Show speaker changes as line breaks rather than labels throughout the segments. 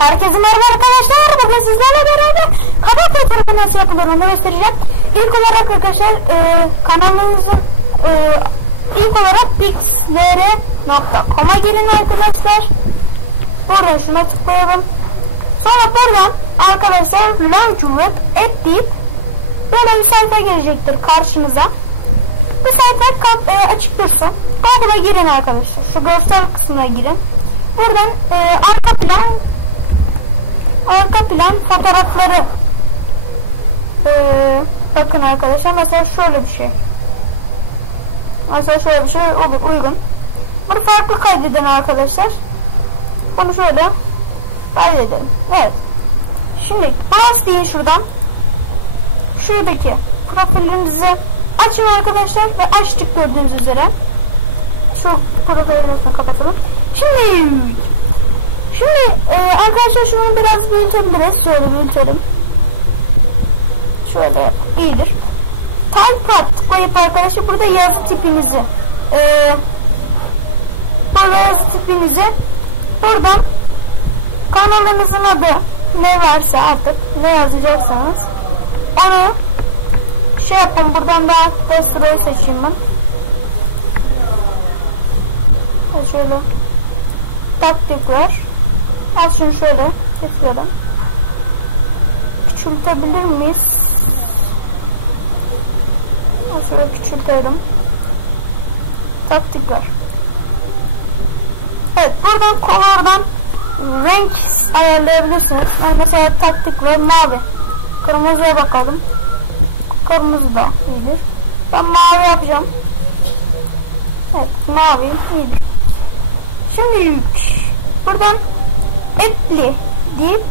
Herkese merhaba arkadaşlar. Bugün sizlerle beraber kabak fotoğrafı nasıl yapılır onu göstereceğim. İlk olarak arkadaşlar e, kanalımızın e, ilk olarak pixlr.com'a girin arkadaşlar. Buradan şuna tıklayalım. Sonra buradan arkadaşlar launch web app deyip böyle bir sayfa gelecektir karşınıza. Bu sayfa e, açık dursun. Google'a girin arkadaşlar. Şu görsel kısmına girin. Buradan e, arka plan arka plan fotoğrafları. Ee, bakın arkadaşlar mesela şöyle bir şey. Mesela şöyle bir şey olur uygun. Bunu farklı kaydedin arkadaşlar bunu şöyle kaydedelim. Evet. Şimdi plus deyin şuradan. Şuradaki profilinizi açın arkadaşlar ve açtık gördüğünüz üzere. Şu profilini kapatalım şimdi Şimdi e, arkadaşlar şunu biraz büyütebiliriz. Şöyle büyütelim. Şöyle iyidir. Typepad tıklayıp arkadaşlar burada yazı tipinizi e, burada yazı tipinizi buradan kanalınızın adı ne varsa artık ne yazacaksanız onu şey yapın buradan da sırayı seçeyim ben. Şöyle taktikler Az şunu şöyle kesiyorum. Küçültebilir miyiz? Şöyle küçültelim. Taktikler. Evet buradan kolordan renk ayarlayabilirsiniz. Yani mesela taktik ve mavi. Kırmızıya bakalım. Kırmızı da iyidir. Ben mavi yapacağım. Evet mavi iyidir. Şimdi buradan Apply deyip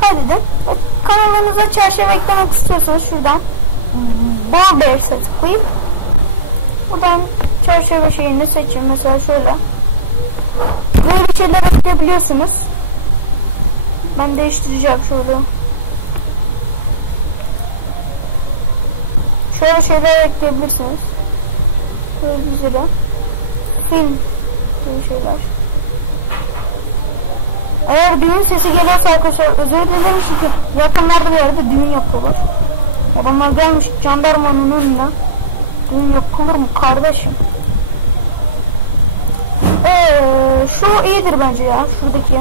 kaydedin. Kanalınıza çerçeve eklemek istiyorsanız şuradan Borders'e tıklayıp buradan çerçeve şeyini seçin. Mesela şöyle. Böyle şeyler ekleyebiliyorsunuz. Ben değiştireceğim şöyle. Şöyle şeyler ekleyebilirsiniz. Böyle güzel. Film gibi şeyler. Eğer düğün sesi geliyorsa arkadaşlar özür dilerim çünkü yakınlarda bir yerde düğün yapıyorlar. Adamlar gelmiş jandarmanın önüne. Düğün yapılır mı kardeşim? Ee, şu iyidir bence ya şuradaki.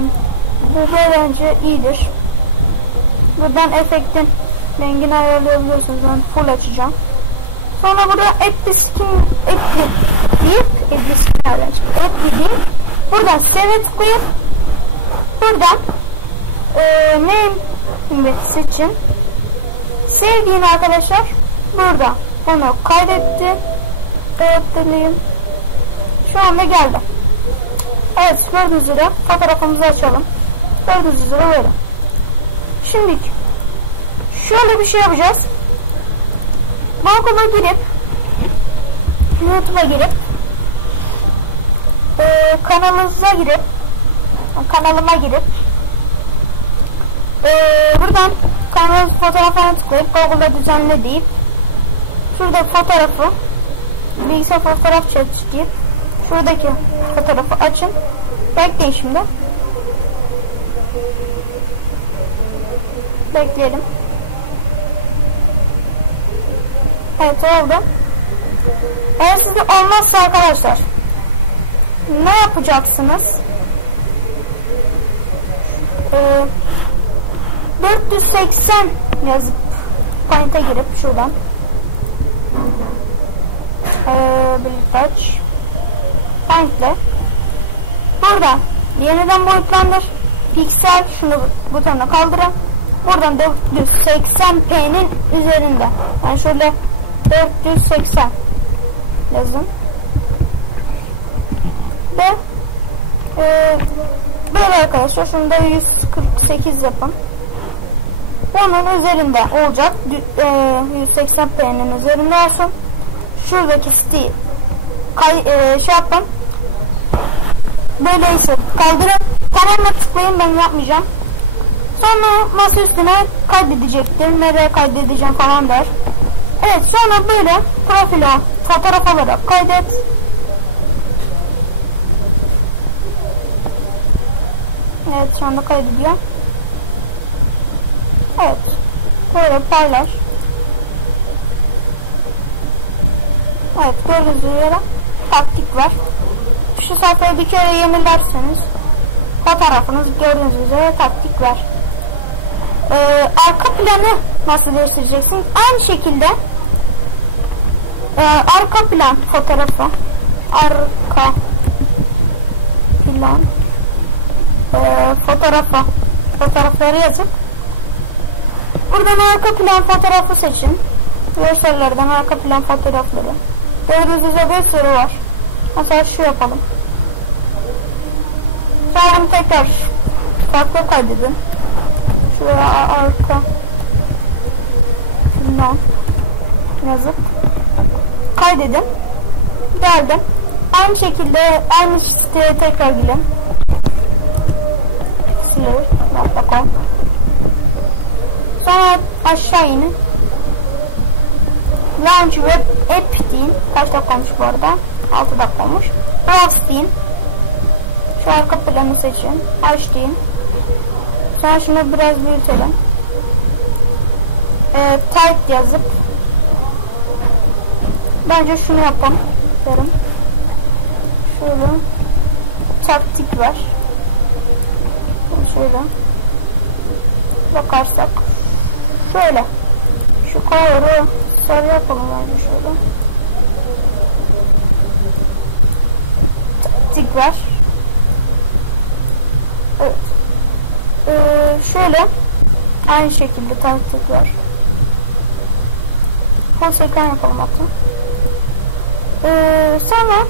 Bu bence iyidir. Buradan efektin rengini ayarlayabiliyorsunuz. Ben full açacağım. Sonra burada add skin add deyip add skin çıktı? Add deyip buradan save tıklayıp Buradan e, name seçin. Sevdiğin arkadaşlar burada. Bunu kaydetti. Evet deneyim. Şu anda geldi. Evet gördüğünüz üzere fotoğrafımızı açalım. Gördüğünüz üzere böyle. Şimdi şöyle bir şey yapacağız. Google'a girip YouTube'a girip e, kanalınıza girip kanalıma girip ee, buradan kanal fotoğrafına tıklayıp Google'da düzenle deyip şurada fotoğrafı bilgisayar fotoğraf çekip şuradaki fotoğrafı açın. Bekleyin şimdi. Bekleyelim. Evet oldu. Eğer size olmazsa arkadaşlar ne yapacaksınız e, 480 yazıp Paint'e girip şuradan. Ee, Touch Paint'le burada yeniden boyutlandır. Piksel şunu butonuna kaldırın. Buradan 480p'nin üzerinde. Yani şöyle 480 yazın. Ve e, böyle arkadaşlar şunu da 148 yapın. Onun üzerinde olacak. E, 180p'nin üzerinde olsun. Şuradaki siteyi kay, e, şey yapın. Böyleyse kaldırın. Kanalıma tıklayın ben yapmayacağım. Sonra masa üstüne kaydedecektir. Nereye kaydedeceğim falan der. Evet sonra böyle profile fotoğraf olarak kaydet. Evet şu anda kaydediyor. Evet. Böyle paylaş. Evet gördüğünüz üzere taktik var. Şu sayfayı bir kere yenilerseniz fotoğrafınız gördüğünüz üzere taktik var. Ee, arka planı nasıl değiştireceksin? Aynı şekilde e, arka plan fotoğrafı arka plan e, fotoğrafı fotoğrafları yazıp buradan arka plan fotoğrafı seçin. Görsellerden arka plan fotoğrafları. Gördüğünüz üzere bir var. Mesela şu yapalım. Sonra tekrar farklı kaydedin. Şuraya arka plan yazıp kaydedin. Geldim. Aynı şekilde aynı siteye tekrar girin. Sonra aşağı inin. Launch Web App deyin. Kaç dakika olmuş bu arada? 6 dakika. Browse deyin. Şu arka planı seçin. Aç deyin. Sonra şunu biraz büyütelim. Ee, type yazıp bence şunu yapalım derim. Şöyle taktik var. Şöyle bakarsak şöyle şu koloru sarı yapalım bence şöyle. Taktik var. Evet. Ee, şöyle aynı şekilde taktik var. Full ekran yapalım hatta. Ee, sonra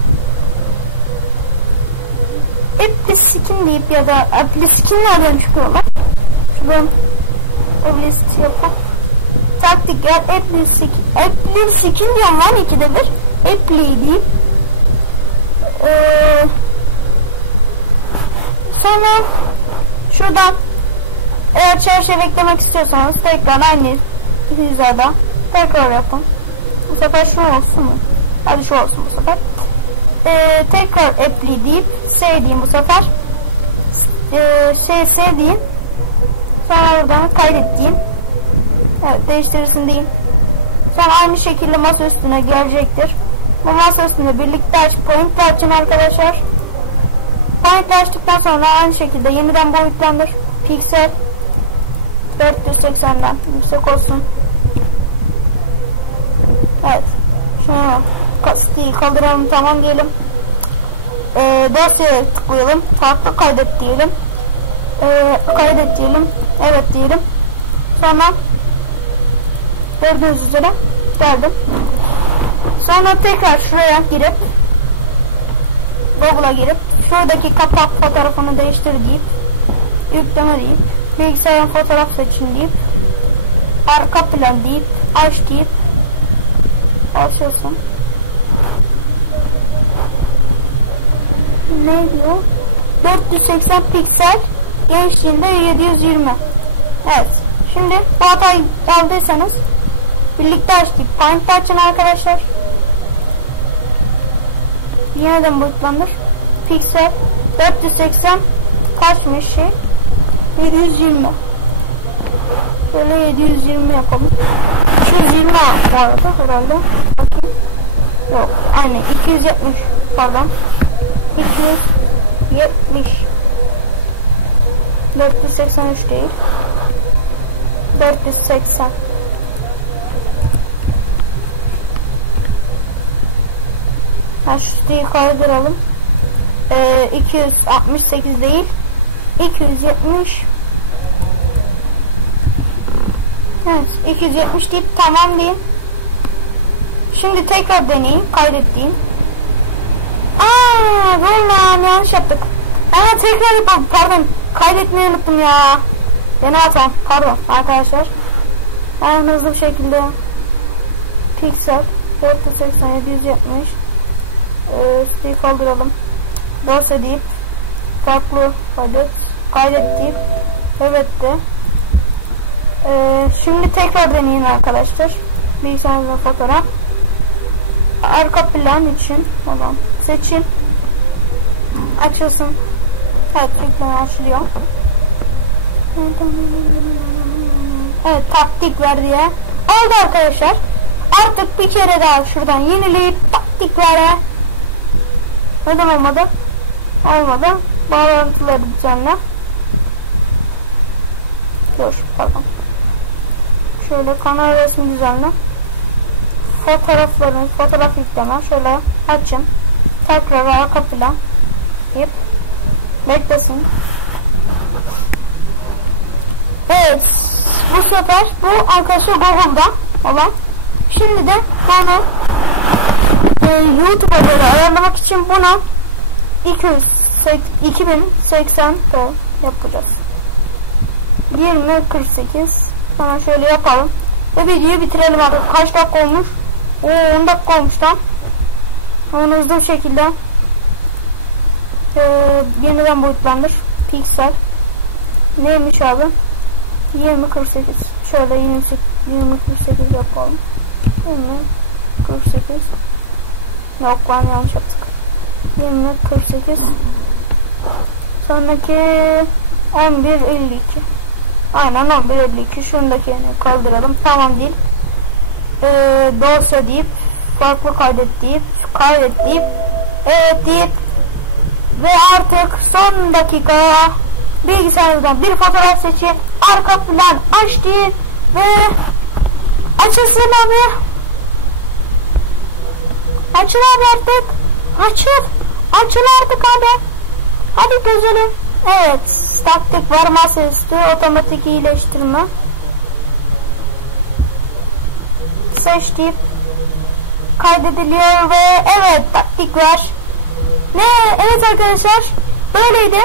Apple skin deyip ya da Apple skin nereden çıkıyorlar? Şuradan list yapıp taktik ya Apple skin Apple skin diyorum lan ikide bir Apple deyip ee, sonra şuradan eğer çerçeve eklemek istiyorsanız tekrar aynı hizada tekrar yapın. Bu sefer şu olsun mu? Hadi şu olsun bu sefer. Ee, tekrar apply deyip S diyeyim bu sefer. Ee, şey S Sonra oradan kaydet diyeyim. Evet değiştirirsin diyeyim. Sonra aynı şekilde masa üstüne gelecektir. Bu masa üstünde birlikte aç point açın arkadaşlar. Point açtıktan sonra aynı şekilde yeniden boyutlandır. Piksel 480'den yüksek olsun. Evet. Şunu siteyi kaldıralım tamam diyelim. Ee, dosyaya tıklayalım. Farklı kaydet diyelim. Ee, kaydet diyelim. Evet diyelim. Sonra gördüğünüz üzere geldim. Sonra tekrar şuraya girip Google'a girip şuradaki kapak fotoğrafını değiştir deyip yükleme deyip bilgisayarın fotoğraf seçin deyip arka plan deyip aç deyip açıyorsun. Ne diyor? 480 piksel genişliğinde 720. Evet. Şimdi bu aldıysanız birlikte açtık. Paint açın arkadaşlar. Yeniden boyutlandır. Piksel 480 kaçmış şey? 720. Şöyle 720 yapalım. 220 bu arada herhalde. Bakayım. Yok. Aynı 270 pardon. 270 483 değil. 480 Ha şu siteyi kaydıralım. Ee, 268 değil. 270 Evet 270 deyip tamam diyeyim. Şimdi tekrar deneyeyim. Kaydettiğim. Aaa lan yanlış yaptık. Hemen tekrar yapalım. Pardon. Kaydetmeyi unuttum ya. Beni atam. Pardon arkadaşlar. Hemen hızlı bir şekilde. Pixel 480 770 ee, kaldıralım. Dosya deyip farklı kaydet kaydet deyip evet de ee, şimdi tekrar deneyin arkadaşlar. Bilgisayarda fotoğraf. Arka plan için tamam. Seçin. Açılsın. Yükleme açılıyor. Evet taktik ver diye. Oldu arkadaşlar. Artık bir kere daha şuradan yenileyip taktik vere. Neden olmadı? Olmadı. Bağlantıları düzenle. Dur pardon. Şöyle kanal resmi düzenle. Fotoğraflarını fotoğraf yükleme. Şöyle açın. Tekrar arka plan. Deyip beklesin. Evet. Bu sefer bu arkadaşlar Google'da olan. Şimdi de bunu e, YouTube'a göre ayarlamak için buna 200 2080 p yapacağız. 20 48 Sonra şöyle yapalım. Ve videoyu bitirelim artık. Kaç dakika olmuş? Oo 10 dakika olmuş lan. Onu hızlı bir şekilde e, yeniden boyutlandır. Piksel. Neymiş abi? 20 48. Şöyle 28 20 48 yapalım. 20 48 Yok lan yanlış yaptık. 20 48 Sonraki 11 52 Aynen 11 52 şundakini kaldıralım. Tamam değil. Ee, dosya deyip farklı kaydet deyip kaydet deyip evet deyip ve artık son dakika. Bilgisayardan bir fotoğraf seçip arka plan aç deyip ve açılsın abi. Açıl abi artık. Açıl. Açıl artık abi. Hadi gözünü. Evet taktik var masaüstü otomatik iyileştirme. Seç kaydediliyor ve evet taktik var ne? Evet arkadaşlar. Böyleydi.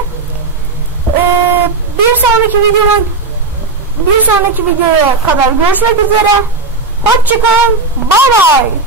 Ee, bir sonraki videomun bir sonraki videoya kadar görüşmek üzere. Hoşçakalın bye bye